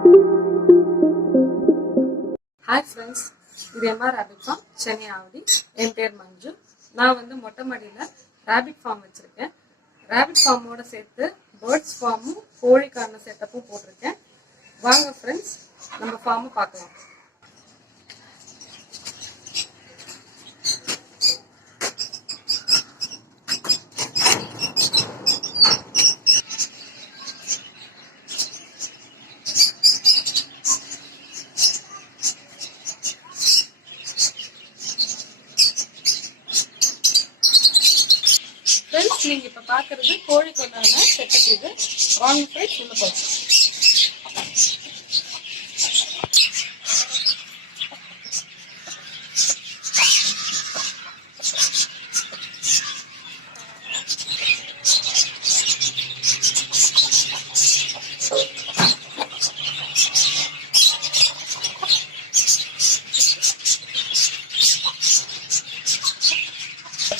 Hi friends, இது MR rabbit farm Chennai Avadi. என் பேர் மஞ்சு. நான் வந்து மொட்டை மாடியில் ரேபிட் ஃபார்ம் வச்சுருக்கேன். ரேபிட் ஃபார்மோட சேர்த்து பேர்ட்ஸ் ஃபார்மும் கோழிக்கான செட்டப்பும் போட்டிருக்கேன். வாங்க ஃப்ரெண்ட்ஸ், நம்ம ஃபார்மை பார்க்கலாம். ஃப்ரெண்ட்ஸ், நீங்க இப்ப பாக்குறது கோழிக்கொண்டான செட்டப். இது வாங்க ஃப்ரெண்ட்ஸ் உள்ள போகலாம்.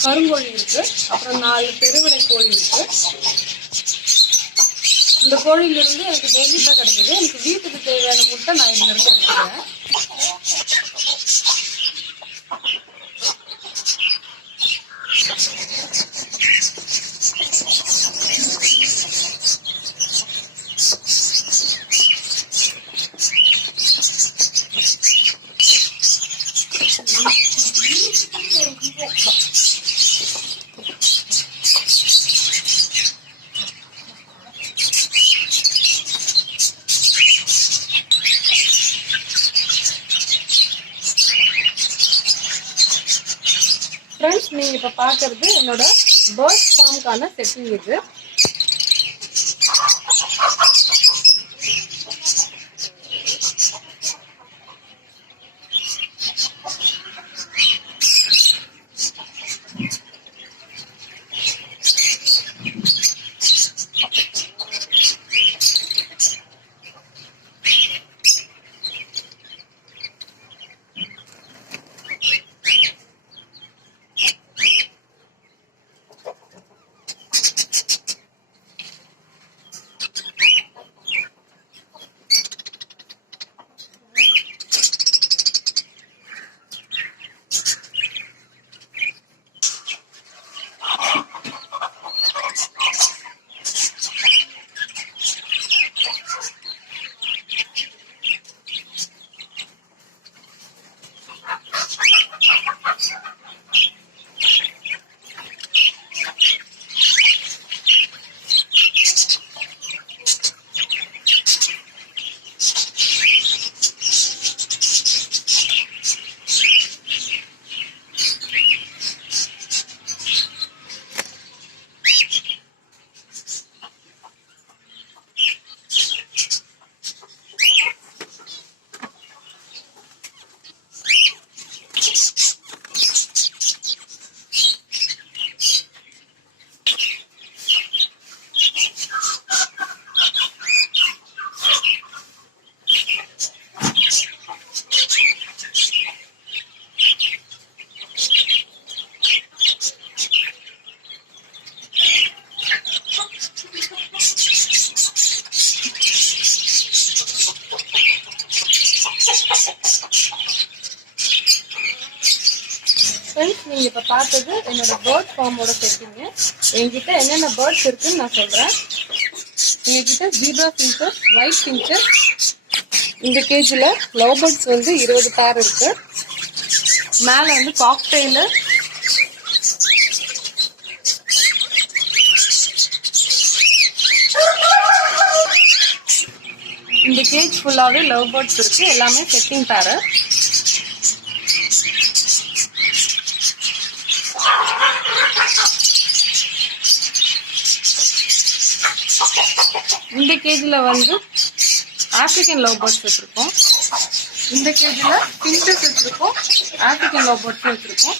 கருங்கோழி இருக்கு, அப்புறம் 4 பெருவிடை கோழி இருக்கு. இந்த கோழில இருந்து எனக்கு டெய்லி தான் கிடைக்குது. எனக்கு வீட்டுக்கு தேவையான முட்டை நான் இதுல இருந்து எடுத்துக்கிறேன். ஃப்ரெண்ட்ஸ், நீங்க இப்ப பாக்குறது என்னோட பேர்ட் ஃபார்முக்கான செட்டிங். இது ஃப்ரெண்ட்ஸ், நீங்க இப்ப பார்த்தது என்னோட பேர்ட் ஃபார்மோட செட்டிங்கு. என்கிட்ட என்னென்ன பேர்ட்ஸ் இருக்குன்னு நான் சொல்றேன். எங்ககிட்ட ஜீப்ரா ஃபின்ச்சர், ஒயிட் ஃபின்ச்சர், இந்த கேஜில் லவ் பேர்ட்ஸ் வந்து 20 பேர் இருக்கு. மேல வந்து காக்டெயிலு, இந்த கேஜ் ஃபுல்லாவே லவ் பேர்ட்ஸ் இருக்கு. எல்லாமே செட்டிங் பேரு. இந்த கேஜில் வந்து ஆப்பிரிக்கன் லவ் பேர்ட்ஸ் வச்சிருக்கோம். இந்த கேஜில் பின்சஸ் வச்சிருக்கோம், ஆப்பிரிக்கன் லவ் பேர்ட்ஸும் வச்சிருக்கோம்,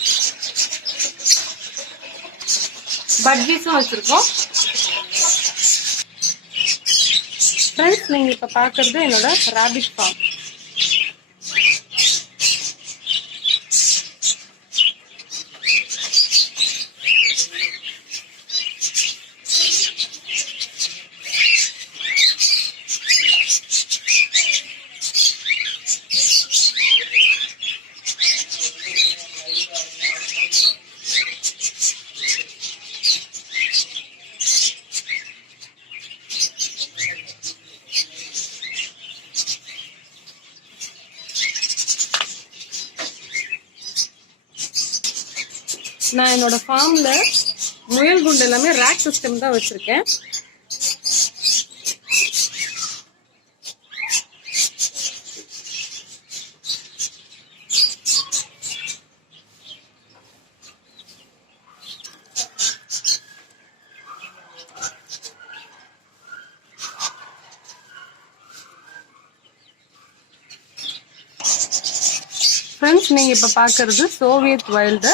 பட்ஜீஸும் வச்சிருக்கோம். ஃப்ரெண்ட்ஸ், நீங்க இப்ப பாக்குறது என்னோட ரேபிட் ஃபார்ம். நான் என்னோட ஃபார்ம்ல முயல் குண்டு எல்லாமே ரேக் சிஸ்டம் தான் வச்சிருக்கேன். ஃப்ரெண்ட்ஸ், நீங்க இப்ப பாக்குறது சோவியத் வைல்டு.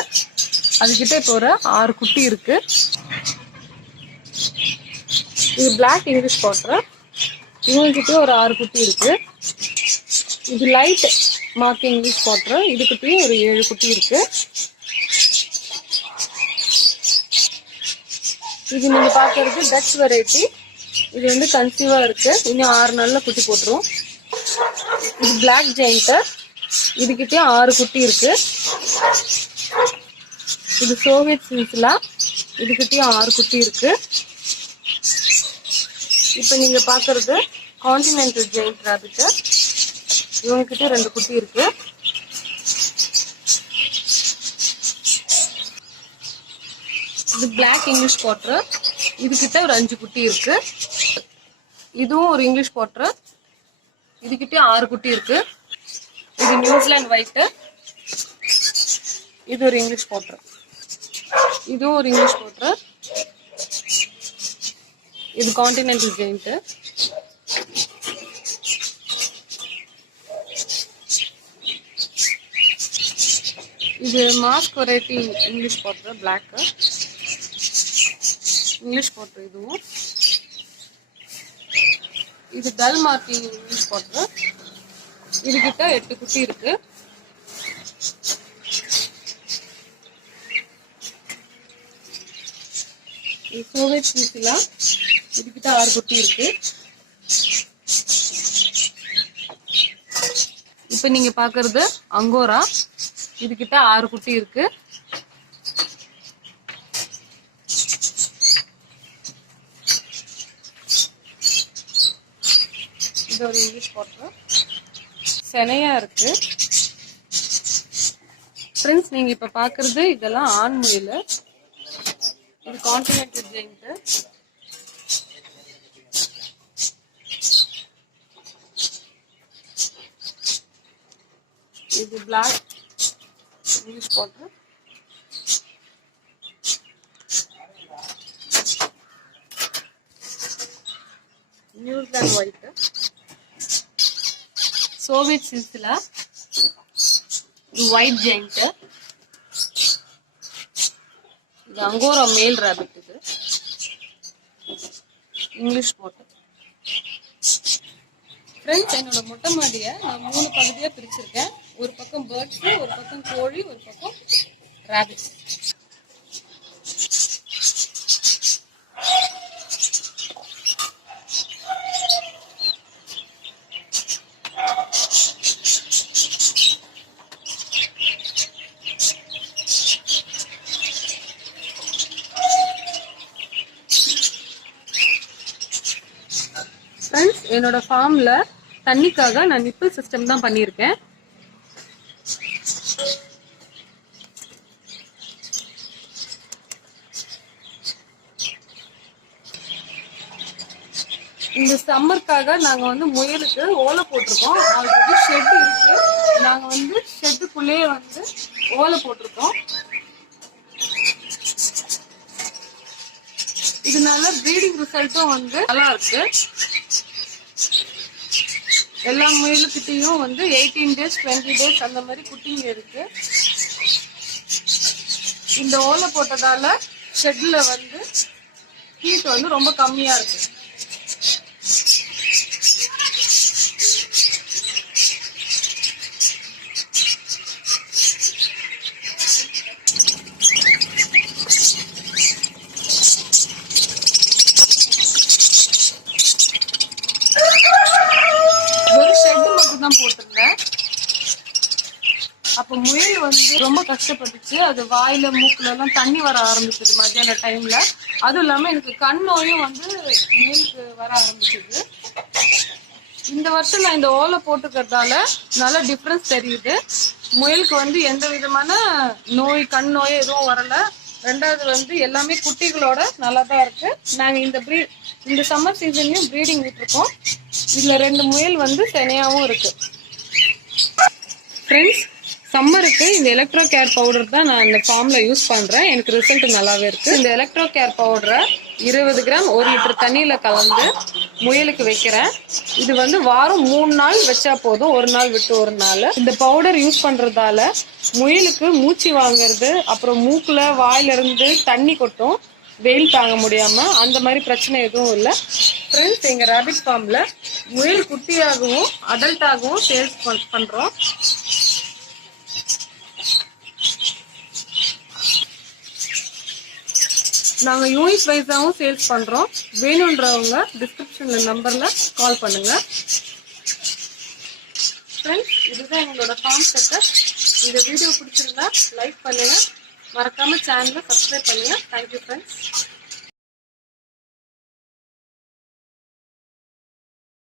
அதுகிட்ட இப்போ ஒரு 6 குட்டி இருக்கு. இது பிளாக் இங்கிலீஷ் வாட்டர். இவங்ககிட்ட ஒரு 6 குட்டி இருக்கு. இது லைட் மார்க் இங்கிலீஷ் வாட்டர். இதுகிட்டயும் ஒரு 7 குட்டி இருக்கு. இது நீங்க பாக்குறது டச் வெரைட்டி. இது வந்து கன்சீவா இருக்கு. இன்னும் 6 நாள்ல குட்டி போட்டுரும். இது பிளாக் ஜெயிண்ட். இதுகிட்டயும் 6 குட்டி இருக்கு. இது சோவியத் சில்சிலா. இதுகிட்டயும் 6 குட்டி இருக்கு. இப்ப நீங்க பாக்குறது கான்டினென்டல் ஜெயிண்ட் ராபிட். இவங்க கிட்ட 2 குட்டி இருக்கு. இது பிளாக் இங்கிலீஷ் வாட்டர். இதுகிட்ட ஒரு 5 குட்டி இருக்கு. இதுவும் ஒரு இங்கிலீஷ் வாட்டர். இதுகிட்ட 6 குட்டி இருக்கு. இது நியூசிலாந்து ஒயிட். இது ஒரு இங்கிலீஷ் வாட்டர். இதுவும் ஒரு இங்கிலீஷ் வாட்டர். இது கான்டினென்டல் ஜெயிண்ட். இது mask variety English water. Black English water. இதுவும் இது டல் மார்க்கிங் இங்கிலீஷ் வாட்டர். இதுகிட்ட 8 குட்டி இருக்கு. சோவியத் சில்சிலா. இதுகிட்ட 6 குட்டி இருக்கு. இப்ப நீங்க பாக்குறது அங்கோரா. இதுகிட்ட 6 குட்டி இருக்கு. இது ஒரு இங்கிலீஷ் வாட்டர். செனையா இருக்கு. ஃப்ரெண்ட்ஸ், நீங்க இப்ப பாக்குறது இதெல்லாம் ஆண் முயல். இது கான்டினென்டல் ஜெயிண்ட். இது black English water. New Zealand white. Soviet chinchilla. இது ஒயிட் ஜெயிண்ட். இது அங்கோரா மேல் ராபிட். இது இங்கிலீஷ் வாட்டர். ஃப்ரெண்ட்ஸ், என்னோட மொட்டை மாடியை நான் 3 பகுதியா பிரிச்சிருக்கேன். ஒரு பக்கம் பேர்ட்ஸ், ஒரு பக்கம் கோழி, ஒரு பக்கம் ராபிட். ஃப்ரெண்ட்ஸ், என்னோட ஃபார்ம்ல தண்ணிக்காக நான் நிப்பிள் சிஸ்டம் தான் பண்ணியிருக்கேன். இந்த சம்மருக்காக நாங்க வந்து முயலுக்கு ஓலை போட்டிருக்கோம். ஆல்ரெடி ஷெட் இருக்கு. நாங்க வந்து ஷெட்டுக்குள்ளேயே வந்து ஓலை போட்டிருக்கோம். இதனால ப்ரீடிங் ரிசல்ட்டும் வந்து நல்லா இருக்கு. எல்லா முயலுக்கிட்டையும் வந்து 18 days 20 days அந்த மாதிரி குட்டிங்க இருக்கு. இந்த ஓலை போட்டதால ஷெட்ல வந்து ஹீட் வந்து ரொம்ப கம்மியா இருக்கு. போட்டிருந்தேன். அப்ப முயல் வந்து ரொம்ப கஷ்டப்பட்டுச்சு. அது வாயில மூக்குல எல்லாம் தண்ணி வர ஆரம்பிச்சது மத்தியான டைம்ல. அதுவும் இல்லாம எனக்கு கண் நோயும் வந்து முயலுக்கு வர ஆரம்பிச்சது. இந்த வருஷம் நான் இந்த ஓலை போட்டுக்கிறதால நல்ல டிஃபரன்ஸ் தெரியுது. முயலுக்கு வந்து எந்த விதமான நோய், கண் நோய் எதுவும் வரல. ரெண்டாவது வந்து எல்லாமே குட்டிகளோட நல்லா தான் இருக்கு. நாங்க இந்த சம்மர் சீசன்லயும் ப்ரீடிங் விட்டுருக்கோம். இதுல 2 முயல் வந்து செனையாவும் இருக்கு. ஃப்ரெண்ட்ஸ், சம்மருக்கு இந்த எலக்ட்ரோ கேர் பவுடர் தான் நான் இந்த ஃபார்ம்ல யூஸ் பண்றேன். எனக்கு ரிசல்ட் நல்லாவே இருக்கு. இந்த எலக்ட்ரோ கேர் பவுடரை 20 கிராம் 1 லிட்டர் தண்ணியில கலந்து முயலுக்கு வைக்கிறேன். இது வந்து வாரம் 3 நாள் வச்சா போதும், ஒரு நாள் விட்டு ஒரு நாள். இந்த பவுடர் யூஸ் பண்றதால முயலுக்கு மூச்சு வாங்குறது, அப்புறம் மூக்குல வாயில இருந்து தண்ணி கொட்டும், வெயில் தாங்க முடியாம, அந்த மாதிரி பிரச்சனை எதுவும் இல்லை. ஃப்ரெண்ட்ஸ், எங்க ரேபிட் ஃபார்ம்ல முயல் குட்டியாகவும் அடல்ட்டாகவும் சேல்ஸ் பண்றோம். நாங்க யூனிட் வைஸாவும் சேல்ஸ் பண்றோம். வேணும்ன்றவங்க டிஸ்கிரிப்ஷன்ல நம்பர்ல கால் பண்ணுங்க. ஃப்ரெண்ட்ஸ், இதுதான் எங்களோட ஃபார்ம் செட்டப். இந்த வீடியோ பிடிச்சிருந்தா லைக் பண்ணுங்க, மறக்காம சேனலை சப்ஸ்கிரைப் பண்ணுங்க. Thank you friends.